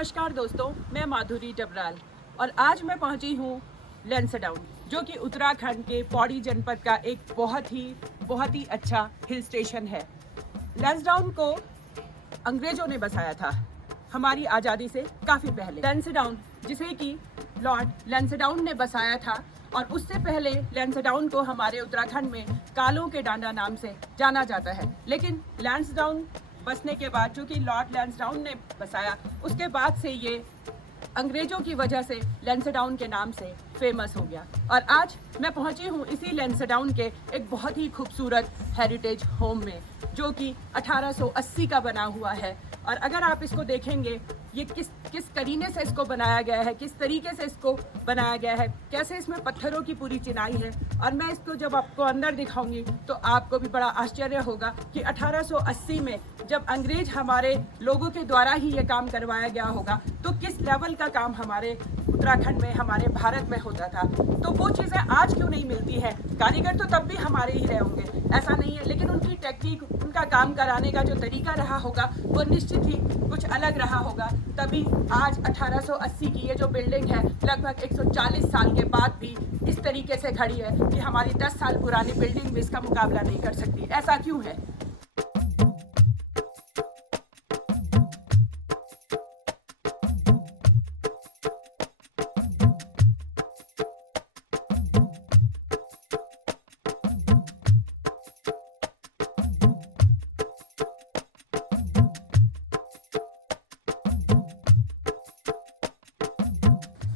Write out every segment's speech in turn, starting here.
नमस्कार दोस्तों, मैं माधुरी डबराल और आज मैं पहुंची हूं लैंसडाउन, जो कि उत्तराखंड के पौड़ी जनपद का एक बहुत ही अच्छा हिल स्टेशन है। लैंसडाउन को अंग्रेजों ने बसाया था हमारी आज़ादी से काफ़ी पहले। लैंसडाउन जिसे कि लॉर्ड लैंसडाउन ने बसाया था और उससे पहले लैंसडाउन को हमारे उत्तराखंड में कालों के डांडा नाम से जाना जाता है। लेकिन लैंसडाउन बसने के बाद, जो कि लॉर्ड लैंसडाउन ने बसाया, उसके बाद से ये अंग्रेजों की वजह से लैंसडाउन के नाम से फेमस हो गया। और आज मैं पहुंची हूं इसी लैंसडाउन के एक बहुत ही खूबसूरत हेरिटेज होम में, जो कि 1880 का बना हुआ है। और अगर आप इसको देखेंगे, ये किस करीने से इसको बनाया गया है, किस तरीके से इसको बनाया गया है, कैसे इसमें पत्थरों की पूरी चिनाई है। और मैं इसको जब आपको अंदर दिखाऊंगी तो आपको भी बड़ा आश्चर्य होगा कि 1880 में जब अंग्रेज हमारे लोगों के द्वारा ही ये काम करवाया गया होगा, तो किस लेवल का काम हमारे उत्तराखंड में, हमारे भारत में होता था। तो वो चीज़ें आज क्यों नहीं मिलती है? कारीगर तो तब भी हमारे ही रहे होंगे, ऐसा नहीं है, लेकिन उनकी टेक्निक, उनका काम कराने का जो तरीका रहा होगा वो निश्चित ही कुछ अलग रहा होगा। तभी आज 1880 की ये जो बिल्डिंग है, लगभग 140 साल के बाद भी इस तरीके से खड़ी है कि हमारी 10 साल पुरानी बिल्डिंग भी इसका मुकाबला नहीं कर सकती। ऐसा क्यों है?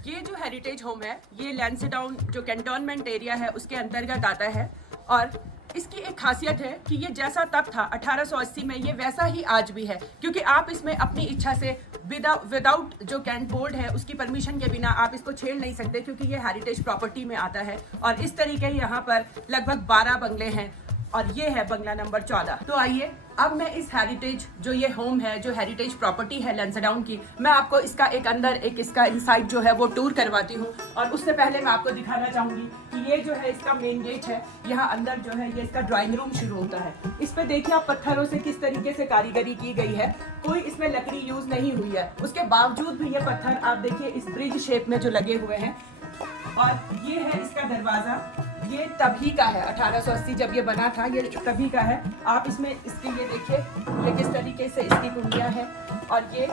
ये जो हेरिटेज होम है, ये लैंसडाउन जो कैंटोनमेंट एरिया है उसके अंतर्गत आता है। और इसकी एक खासियत है कि ये जैसा तब था 1880 में, ये वैसा ही आज भी है। क्योंकि आप इसमें अपनी इच्छा से विदाउट जो कैंट बोर्ड है उसकी परमिशन के बिना आप इसको छेड़ नहीं सकते, क्योंकि ये हेरिटेज प्रॉपर्टी में आता है। और इस तरीके यहाँ पर लगभग 12 बंगले हैं और ये है बंगला नंबर 14। तो आइए अब मैं इस हेरिटेज जो ये होम है, जो हेरिटेज प्रॉपर्टी है लैंसडाउन की, मैं आपको इसका एक अंदर एक इसका इनसाइड जो है वो टूर करवाती हूँ। और उससे पहले मैं आपको दिखाना चाहूंगी कि ये जो है इसका मेन गेट है। यहाँ अंदर जो है ये इसका ड्राइंग रूम शुरू होता है। इस पे देखिए आप पत्थरों से किस तरीके से कारीगरी की गई है, कोई इसमें लकड़ी यूज नहीं हुई है। उसके बावजूद भी ये पत्थर आप देखिए इस ब्रिज शेप में जो लगे हुए हैं। और ये है इसका दरवाजा, ये तभी का है, 1880 जब ये बना था ये तभी का है। आप इसमें इसके ये देखिए ये किस तरीके से इसकी कुंडियां हैं। और ये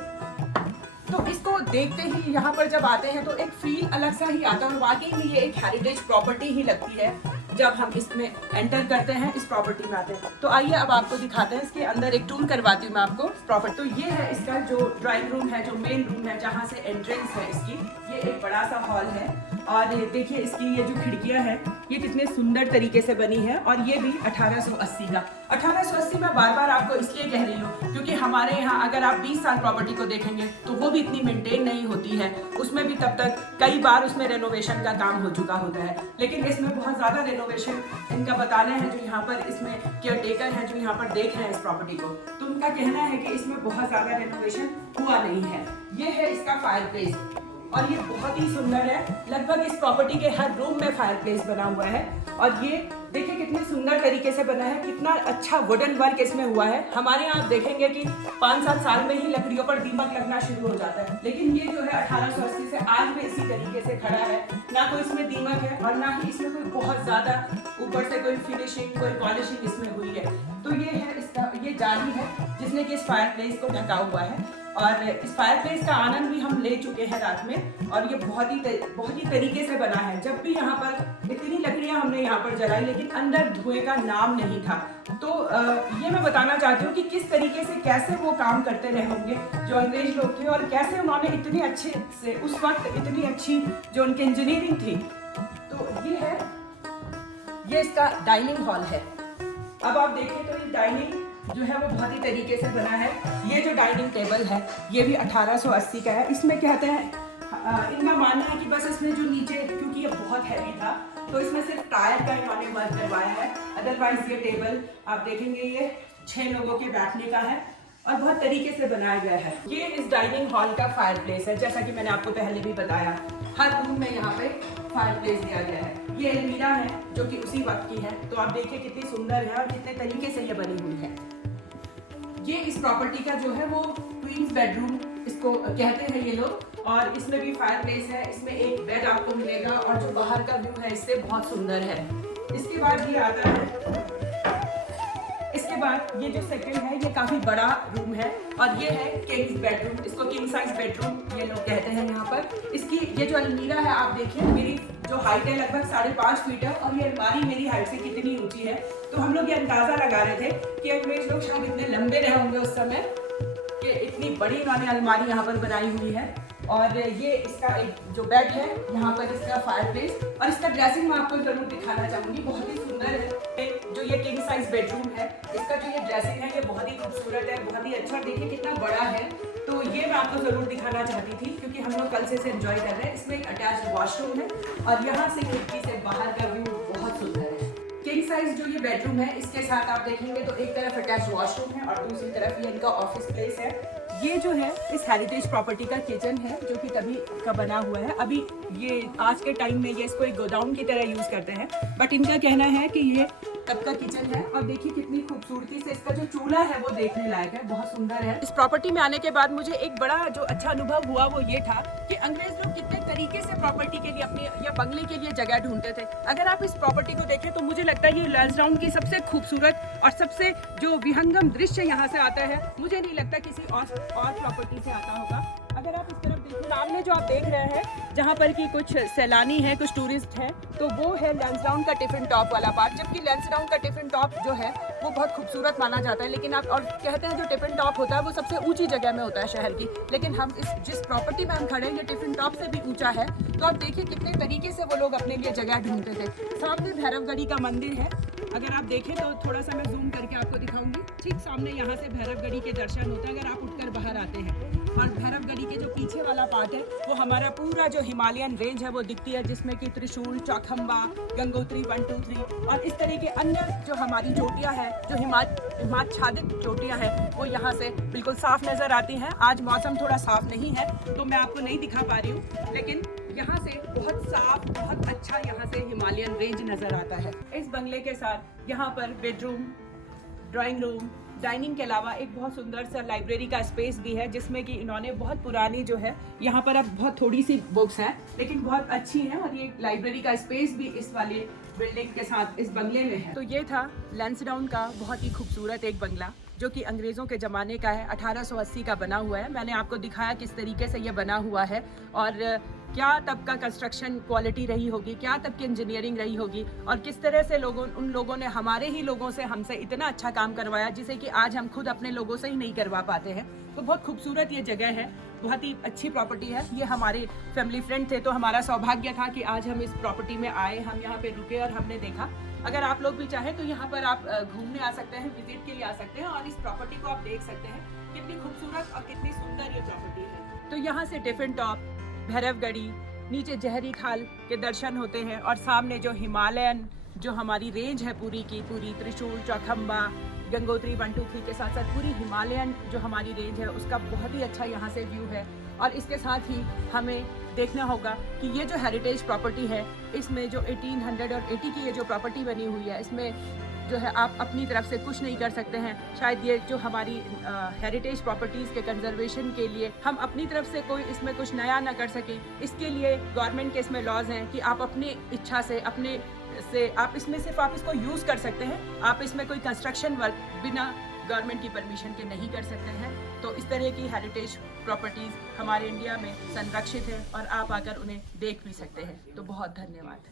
तो इसको देखते ही यहाँ पर जब आते हैं तो एक फील अलग सा ही आता है। और वाकई में ये एक हेरिटेज प्रॉपर्टी ही लगती है जब हम इसमें एंटर करते हैं, इस प्रॉपर्टी में आते हैं। तो आइए अब आपको दिखाते हैं इसके अंदर, एक टूर करवाती हूँ मैं आपको प्रॉपर्टी। तो ये है इसका जो ड्राइंग रूम है, जो मेन रूम है, जहाँ से एंट्रेंस है इसकी। ये एक बड़ा सा हॉल है और देखिए इसकी ये जो खिड़कियां हैं ये कितने सुंदर तरीके से बनी है। और ये भी 1880 का। 1880 में बार बार आपको इसलिए कह रही हूँ क्योंकि हमारे यहाँ अगर आप 20 साल प्रॉपर्टी को देखेंगे तो वो भी इतनी मेंटेन नहीं होती है। उसमें भी तब तक कई बार उसमें रेनोवेशन का काम हो चुका होता है। लेकिन इसमें बहुत ज़्यादा रेनोवेशन इनका बताना है, जो यहाँ पर इसमें केयरटेकर हैं, जो यहाँ पर देख रहे हैं इस प्रॉपर्टी को, तो उनका कहना है कि इसमें बहुत ज़्यादा रेनोवेशन हुआ नहीं है। ये है इसका फायर प्लेस और ये बहुत ही सुंदर है। लगभग इस प्रॉपर्टी के हर रूम में फायर प्लेस बना हुआ है। और ये देखिए कितने सुंदर तरीके से बना है, कितना अच्छा वुडन वर्क इसमें हुआ है। हमारे यहाँ आप देखेंगे कि 5-7 साल में ही लकड़ियों पर दीमक लगना शुरू हो जाता है, लेकिन ये जो है 1880 से आज भी इसी तरीके से खड़ा है। ना कोई इसमें दीमक है और ना ही इसमें कोई बहुत ज्यादा ऊपर से कोई फिनिशिंग, कोई पॉलिशिंग इसमें हुई है। तो ये है इसका, ये जाली है जिसने कि इस फायर प्लेस को ढका हुआ है। और इस फायर प्लेस का आनंद भी हम ले चुके हैं रात में। और ये बहुत ही तरीके से बना है। जब भी यहाँ पर इतनी लकड़ियाँ हमने यहाँ पर जलाई, लेकिन अंदर धुएं का नाम नहीं था। तो ये मैं बताना चाहती हूँ कि किस तरीके से, कैसे वो काम करते रहे होंगे जो अंग्रेज लोग थे, और कैसे उन्होंने इतने अच्छे से उस वक्त इतनी अच्छी जो उनकी इंजीनियरिंग थी। तो ये है, ये इसका डाइनिंग हॉल है। अब आप देखें तो ये डाइनिंग जो है वो बहुत ही तरीके से बना है। ये जो डाइनिंग टेबल है ये भी 1880 का है। इसमें कहते हैं, इनका मानना है कि बस इसमें जो नीचे, क्योंकि ये बहुत हैवी था तो इसमें सिर्फ टायर का इन्होंने वर्क करवाया है। अदरवाइज ये टेबल आप देखेंगे ये 6 लोगों के बैठने का है और बहुत तरीके से बनाया गया है। ये इस डाइनिंग हॉल का फायर प्लेस है, जैसा कि मैंने आपको पहले भी बताया। हर रूम में यहाँ पे फायर प्लेस दिया गया है। ये अलमीरा है जो कि उसी वक्त की है। तो आप देखिए कितनी सुंदर है और कितने तरीके से ये बनी हुई है। ये इस प्रॉपर्टी का जो है वो क्वींस बेडरूम इसको कहते हैं ये लोग। और इसमें भी फायर प्लेस है, इसमें एक बेड आपको मिलेगा और जो बाहर का व्यू है इससे बहुत सुंदर है। इसके बाद ये आता है, इसके बाद ये जो सेकंड है ये काफी बड़ा रूम है और ये है किंग्स बेडरूम। इसको किंग साइज बेडरूम ये लोग कहते हैं यहाँ पर। इसकी ये जो अलमीरा है आप देखिए, मेरी जो हाइट है लगभग 5.5 फीट है और ये अलमारी मेरी हाइट से कितनी ऊंची है। तो हम लोग ये अंदाजा लगा रहे थे कि अंग्रेज लोग शायद इतने लंबे रहे होंगे उस समय कि इतनी बड़ी इन्होंने अलमारी यहाँ पर बनाई हुई है। और ये इसका एक जो बेड है, यहाँ पर इसका फायर प्लेस और इसका ड्रेसिंग मैं आपको जरूर दिखाना चाहूंगी, बहुत ही सुंदर है। जो ये किंग साइज बेडरूम है, इसका जो ये ड्रेसिंग है ये बहुत ही खूबसूरत है, बहुत ही अच्छा। देखिए कितना बड़ा है, तो ये मैं आपको जरूर दिखाना चाहती थी क्योंकि हम लोग कल से इसे एंजॉय कर रहे हैं। इसमें एक अटैच वॉशरूम है और यहाँ से खिड़की से बाहर का व्यू बहुत सुंदर है। किंग साइज जो ये बेडरूम है इसके साथ आप देखेंगे तो एक तरफ अटैच वॉशरूम है और दूसरी तरफ ये इनका ऑफिस प्लेस है। ये जो है इस हेरिटेज प्रॉपर्टी का किचन है जो कि तभी का बना हुआ है। अभी ये आज के टाइम में ये इसको एक गोडाउन की तरह यूज करते हैं, बट इनका कहना है कि ये तब का किचन है। और देखिए कितनी खूबसूरती से इसका जो चूल्हा है वो देखने लायक है, बहुत सुंदर है। इस प्रॉपर्टी में आने के बाद मुझे एक बड़ा जो अच्छा अनुभव हुआ वो ये था कि अंग्रेज लोग कितने तरीके से प्रॉपर्टी के लिए अपने या बंगले के लिए जगह ढूंढते थे। अगर आप इस प्रॉपर्टी को देखें तो मुझे लगता है ये लैंसडाउन की सबसे खूबसूरत और सबसे जो विहंगम दृश्य यहाँ से आता है, मुझे नहीं लगता किसी और प्रॉपर्टी से आता होगा। अगर आप इस तरफ देखिए, सामने जो आप देख रहे हैं जहाँ पर कि कुछ सैलानी हैं, कुछ टूरिस्ट हैं, तो वो है लैंसडाउन का टिफिन टॉप वाला पार्ट। जबकि लैंसडाउन का टिफिन टॉप जो है वो बहुत खूबसूरत माना जाता है, लेकिन आप और कहते हैं जो टिफिन टॉप होता है वो सबसे ऊंची जगह में होता है शहर की, लेकिन हम जिस प्रॉपर्टी में हम खड़े हैं ये टिफिन टॉप से भी ऊंचा है। तो आप देखिए कितने तरीके से वो लोग अपने लिए जगह ढूंढते थे। सामने भैरवगढ़ी का मंदिर है, अगर आप देखें तो थोड़ा सा मैं जूम करके आपको दिखाऊंगी। ठीक सामने यहाँ से भैरवगढ़ी के दर्शन होते हैं अगर आप उठकर बाहर आते हैं। और भैरवगढ़ी के जो पीछे वाला पार्ट है वो हमारा पूरा जो हिमालयन रेंज है वो दिखती है, जिसमें कि त्रिशूल, चौखंबा, गंगोत्री 1, 2, 3 और इस तरह के अन्य जो हमारी चोटियाँ हैं, जो हिमाच्छादित चोटियाँ हैं, वो यहाँ से बिल्कुल साफ नज़र आती हैं। आज मौसम थोड़ा साफ नहीं है तो मैं आपको नहीं दिखा पा रही हूँ, लेकिन यहाँ से बहुत साफ, बहुत अच्छा यहाँ से हिमालयन रेंज नज़र आता है। इस बंगले के साथ यहाँ पर बेडरूम, ड्राइंग रूम, डाइनिंग के अलावा एक बहुत सुंदर सा लाइब्रेरी का स्पेस भी है, जिसमें कि इन्होंने बहुत पुरानी जो है, यहाँ पर अब बहुत थोड़ी सी बुक्स हैं लेकिन बहुत अच्छी हैं और ये लाइब्रेरी का स्पेस भी इस वाले बिल्डिंग के साथ इस बंगले में है। तो ये था लैंसडाउन का बहुत ही खूबसूरत एक बंगला जो कि अंग्रेज़ों के ज़माने का है, 1880 का बना हुआ है। मैंने आपको दिखाया किस तरीके से ये बना हुआ है और क्या तब का कंस्ट्रक्शन क्वालिटी रही होगी, क्या तब की इंजीनियरिंग रही होगी और किस तरह से उन लोगों ने हमारे ही लोगों से हमसे इतना अच्छा काम करवाया जिसे कि आज हम खुद अपने लोगों से ही नहीं करवा पाते हैं। तो बहुत खूबसूरत ये जगह है, बहुत ही अच्छी प्रॉपर्टी है। ये हमारे फैमिली फ्रेंड थे तो हमारा सौभाग्य था कि आज हम इस प्रॉपर्टी में आए, हम यहाँ पे रुके और हमने देखा। अगर आप लोग भी चाहें तो यहाँ पर आप घूमने आ सकते हैं, विजिट के लिए आ सकते हैं और इस प्रॉपर्टी को आप देख सकते हैं कितनी खूबसूरत और कितनी सुंदर ये प्रॉपर्टी है। तो यहाँ से टिफिन टॉप, भैरवगढ़ी, नीचे जहरी खाल के दर्शन होते हैं और सामने जो हिमालयन जो हमारी रेंज है पूरी की पूरी, त्रिशूल, चौखंबा, गंगोत्री 1, 2, 3 के साथ साथ पूरी हिमालयन जो हमारी रेंज है उसका बहुत ही अच्छा यहाँ से व्यू है। और इसके साथ ही हमें देखना होगा कि ये जो हेरिटेज प्रॉपर्टी है इसमें जो 1880 की ये जो प्रॉपर्टी बनी हुई है इसमें जो है आप अपनी तरफ से कुछ नहीं कर सकते हैं। शायद ये जो हमारी हेरिटेज प्रॉपर्टीज़ के कंजर्वेशन के लिए हम अपनी तरफ से कोई इसमें कुछ नया ना कर सकें, इसके लिए गवर्नमेंट के इसमें लॉज हैं कि आप अपनी इच्छा से आप इसमें सिर्फ आप इसको यूज़ कर सकते हैं। आप इसमें कोई कंस्ट्रक्शन वर्क बिना गवर्नमेंट की परमिशन के नहीं कर सकते हैं। तो इस तरह की हेरिटेज प्रॉपर्टीज़ हमारे इंडिया में संरक्षित है और आप आकर उन्हें देख भी सकते हैं। तो बहुत धन्यवाद।